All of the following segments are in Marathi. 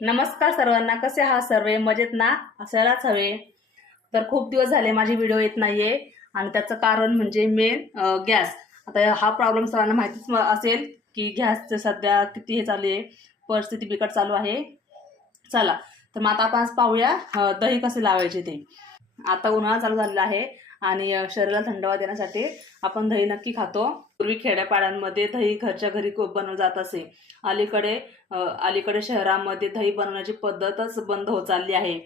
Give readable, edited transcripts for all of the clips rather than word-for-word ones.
नमस्कार सर्वांना, कसे आहात सर्व? मजेत ना? असायलाच हवे. तर खूप दिवस झाले माझी व्हिडिओ येत नाहीये आणि त्याचं कारण म्हणजे मेन गॅस. आता हा प्रॉब्लेम सर्वांना माहितीच असेल की गॅसचं सध्या किती हे चालू आहे, परिस्थिती बिकट चालू आहे. चला तर मग आता आपण आज पाहूया दही कसे लावायचे ते. आता उन्हाळा चालू झालेला आहे आणि शरीराला थंडावा देण्यासाठी आपण दही नक्की खातो. पूर्वी खेड्यापाड्यांमध्ये दही घरच्या घरी बनवलं जात असे. अलीकडे शहरामध्ये दही बनवण्याची पद्धतच बंद होत चालली आहे.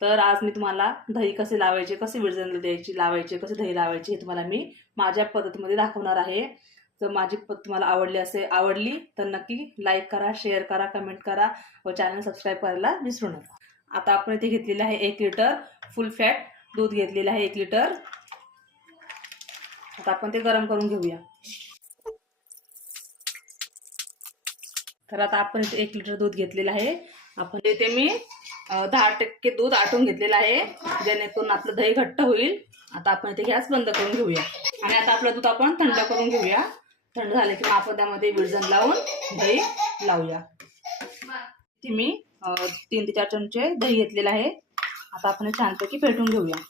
तर आज मी तुम्हाला दही कसे लावायचे, कसे विरजण द्यायची लावायचे, कसे दही लावायचे हे तुम्हाला मी माझ्या पद्धतीमध्ये दाखवणार आहे. जर माझी पद्धत तुम्हाला आवडली तर नक्की लाईक करा, शेअर करा, कमेंट करा व चॅनल सबस्क्राईब करायला विसरू नका. आता आपण इथे घेतलेले आहे 1 लिटर फुल फॅट दूध घेतलेलं आहे 1 लिटर. आता आपण ते गरम करून घेऊया. तर आता आपण इथे 1 लिटर दूध घेतलेलं आहे. आपण इथे मी 10% दूध आटून घेतलेलं आहे, जेणेकरून आपलं दही घट्ट होईल. आता आपण इथे गॅस बंद करून घेऊया आणि आता आपलं दूध आपण थंड करून घेऊया. थंड झाले की आपण त्यामध्ये विरजण लावून दही लावूया. इथे मी 3 ते 4 चमचे दही घेतलेलं आहे. आता आपण छानपैकी फेटून घेऊया.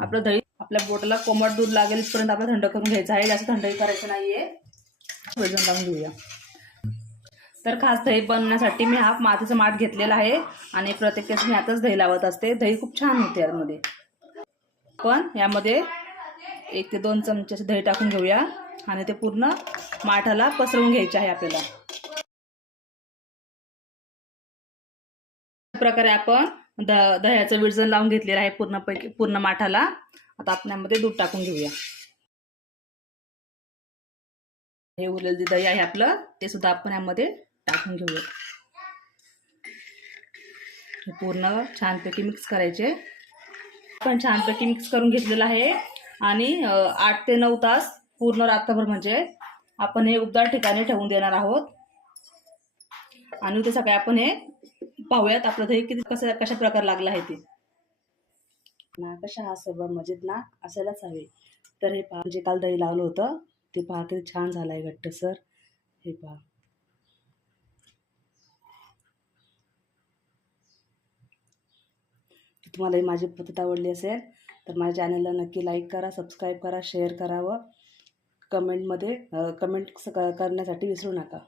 आपलं दही आपल्या बोटाला कोमट दूध लागेलपर्यंत आपल्याला थंड करून घ्यायचं आहे. जास्त थंडही करायचं नाहीये. विरजण लावून घेऊया. तर खास दही बनवण्यासाठी मी हा मातीचा माठ घेतलेला आहे आणि प्रत्येक वेळेस मी यातच दही लावत असते. दही खूप छान होते यामध्ये. आपण यामध्ये 1 ते 2 चमचे दही टाकून घेऊया आणि ते पूर्ण माठाला पसरवून घ्यायचे आहे आपल्याला. प्रकारे आपण दह्याचं विरजण लावून घेतलेलं आहे पूर्ण माठाला. आता आपण यामध्ये दूध टाकून घेऊया. हे उरलेलं दही आहे आपलं, ते सुद्धा आपण यामध्ये टाकून घेऊया. पूर्ण छानपैकी मिक्स करायचे. आपण छानपैकी मिक्स करून घेतलेलं आहे आणि 8 ते 9 तास पूर्ण रात्रभर म्हणजे आपण हे उबदार ठिकाणी ठेवून देणार आहोत. आणि उद्या सकाळी आपण हे पाहूयात आपलं दही किती कशा प्रकारे लागलं आहे ते. ना कशा हा सर्व मजेत ना? असायलाच हवे. तर हे पहा, जे काल दही लावलं होतं ते पहा किती छान झालं आहे घट्टसर. हे पहा. तुम्हाला माझी पद्धत आवडली असेल तर माझ्या चॅनलला नक्की लाईक करा, सबस्क्राईब करा, शेअर करा व कमेंट करण्यासाठी विसरू नका.